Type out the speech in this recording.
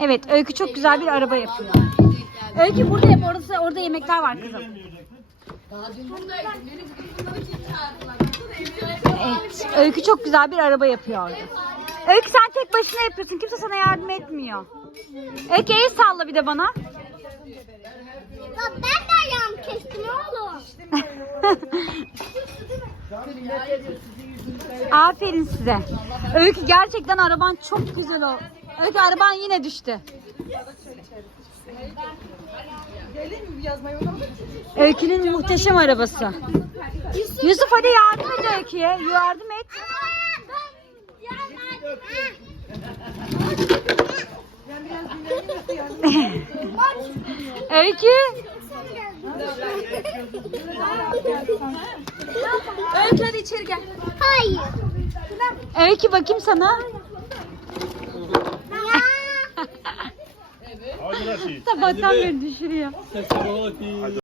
Evet Öykü çok güzel bir araba yapıyor. Öykü burada yap orası orada yemekler var kızım. Evet Öykü çok güzel bir araba yapıyor orada. Öykü sen tek başına yapıyorsun. Kimse sana yardım etmiyor. Öykü el salla bir de bana. Ya ben de ayağımı kestim oğlum. Aferin size. Öykü gerçekten araban çok güzel o. Öykü araban yine düştü. Öykünün muhteşem arabası. Yusuf hadi yardım et Öykü'ye. Yardım et. Öykü. Öykü hadi içeri gel. Hayır. Öykü bakayım sana. Ya. Hadi Latif. Sabahtan beri düşürüyor. Hadi.